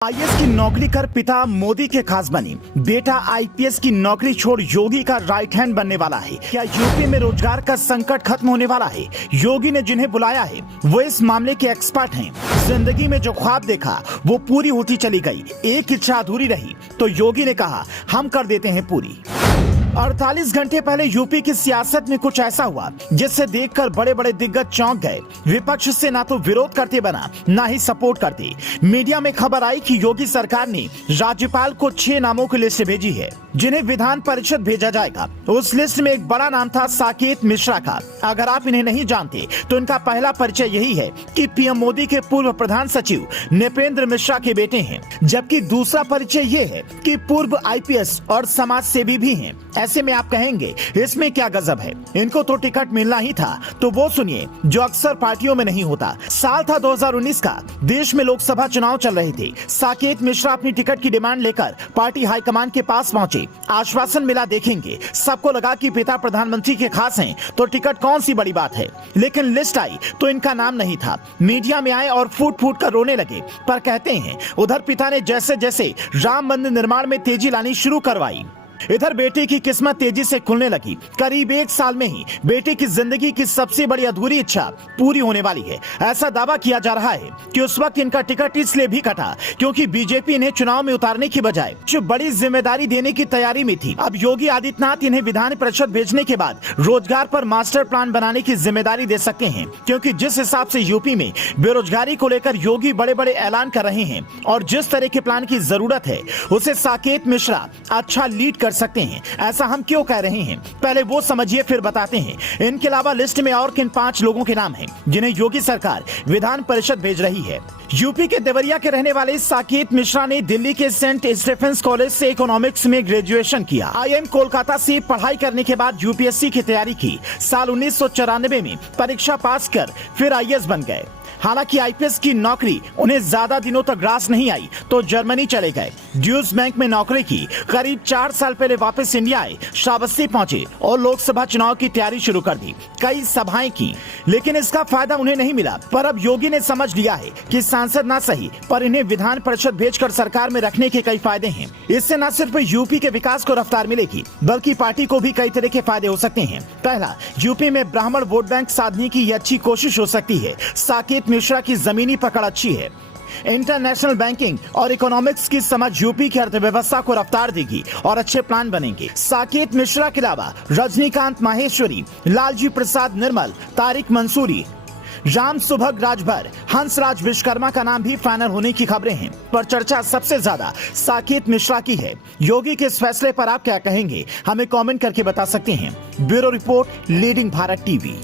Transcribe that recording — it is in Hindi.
आईएएस की नौकरी कर पिता मोदी के खास बनी, बेटा आईपीएस की नौकरी छोड़ योगी का राइट हैंड बनने वाला है। क्या यूपी में रोजगार का संकट खत्म होने वाला है? योगी ने जिन्हें बुलाया है वो इस मामले के एक्सपर्ट हैं। जिंदगी में जो ख्वाब देखा वो पूरी होती चली गई, एक इच्छा अधूरी रही तो योगी ने कहा हम कर देते हैं पूरी। 48 घंटे पहले यूपी की सियासत में कुछ ऐसा हुआ जिससे देखकर बड़े बड़े दिग्गज चौंक गए। विपक्ष से ना तो विरोध करते बना ना ही सपोर्ट करते। मीडिया में खबर आई कि योगी सरकार ने राज्यपाल को 6 नामों की लिस्ट भेजी है जिन्हें विधान परिषद भेजा जाएगा। उस लिस्ट में एक बड़ा नाम था साकेत मिश्रा का। अगर आप इन्हें नहीं जानते तो इनका पहला परिचय यही है कि पीएम मोदी के पूर्व प्रधान सचिव नृपेंद्र मिश्रा के बेटे हैं, जबकि दूसरा परिचय ये है कि पूर्व आईपीएस और समाज सेवी भी हैं। ऐसे में आप कहेंगे इसमें क्या गजब है, इनको तो टिकट मिलना ही था। तो वो सुनिए जो अक्सर पार्टियों में नहीं होता। साल था 2019 का, देश में लोकसभा चुनाव चल रहे थे। साकेत मिश्रा अपनी टिकट की डिमांड लेकर पार्टी हाईकमान के पास पहुंचे। आश्वासन मिला देखेंगे। सबको लगा कि पिता प्रधानमंत्री के खास हैं तो टिकट कौन सी बड़ी बात है, लेकिन लिस्ट आई तो इनका नाम नहीं था। मीडिया में आए और फूट फूट कर रोने लगे। पर कहते हैं उधर पिता ने जैसे जैसे राम मंदिर निर्माण में तेजी लानी शुरू करवाई, इधर बेटे की किस्मत तेजी से खुलने लगी। करीब 1 साल में ही बेटे की जिंदगी की सबसे बड़ी अधूरी इच्छा पूरी होने वाली है। ऐसा दावा किया जा रहा है कि उस वक्त इनका टिकट इसलिए भी कटा क्योंकि बीजेपी इन्हें चुनाव में उतारने की बजाय जो बड़ी जिम्मेदारी देने की तैयारी में थी। अब योगी आदित्यनाथ इन्हें विधान परिषद भेजने के बाद रोजगार पर मास्टर प्लान बनाने की जिम्मेदारी दे सकते हैं, क्योंकि जिस हिसाब से यूपी में बेरोजगारी को लेकर योगी बड़े बड़े ऐलान कर रहे हैं और जिस तरह के प्लान की जरूरत है उसे साकेत मिश्रा अच्छा लीड कर सकते हैं। ऐसा हम क्यों कह रहे हैं, पहले वो समझिए फिर बताते हैं। इनके अलावा लिस्ट में और किन 5 लोगों के नाम हैं जिन्हें योगी सरकार विधान परिषद भेज रही है। यूपी के देवरिया के रहने वाले साकेत मिश्रा ने दिल्ली के सेंट स्टीफेंस कॉलेज से इकोनॉमिक्स में ग्रेजुएशन किया। आईआईएम कोलकाता से पढ़ाई करने के बाद यूपीएससी की तैयारी की। साल 1994 में परीक्षा पास कर फिर आईएएस बन गए। हालांकि आईपीएस की नौकरी उन्हें ज्यादा दिनों तक ग्रास नहीं आई तो जर्मनी चले गए। ड्यूज बैंक में नौकरी की। करीब 4 साल पहले वापस इंडिया आए, श्रावस्ती पहुंचे और लोकसभा चुनाव की तैयारी शुरू कर दी। कई सभाएं की, लेकिन इसका फायदा उन्हें नहीं मिला। पर अब योगी ने समझ लिया है कि सांसद ना सही पर इन्हें विधान परिषद भेजकर सरकार में रखने के कई फायदे हैं। इससे न सिर्फ यूपी के विकास को रफ्तार मिलेगी बल्कि पार्टी को भी कई तरह के फायदे हो सकते हैं। पहला, यूपी में ब्राह्मण वोट बैंक साधने की अच्छी कोशिश हो सकती है। साकेत मिश्रा की जमीनी पकड़ अच्छी है। इंटरनेशनल बैंकिंग और इकोनॉमिक्स की समझ यूपी की अर्थव्यवस्था को रफ्तार देगी और अच्छे प्लान बनेंगे। साकेत मिश्रा के अलावा रजनीकांत माहेश्वरी, लालजी प्रसाद निर्मल, तारिक मंसूरी, राम सुभग राजभर, हंसराज विश्वकर्मा का नाम भी फाइनल होने की खबरें हैं। पर चर्चा सबसे ज्यादा साकेत मिश्रा की है। योगी के इस फैसले पर आप क्या कहेंगे, हमें कमेंट करके बता सकते हैं। Bureau report, leading Bharat TV.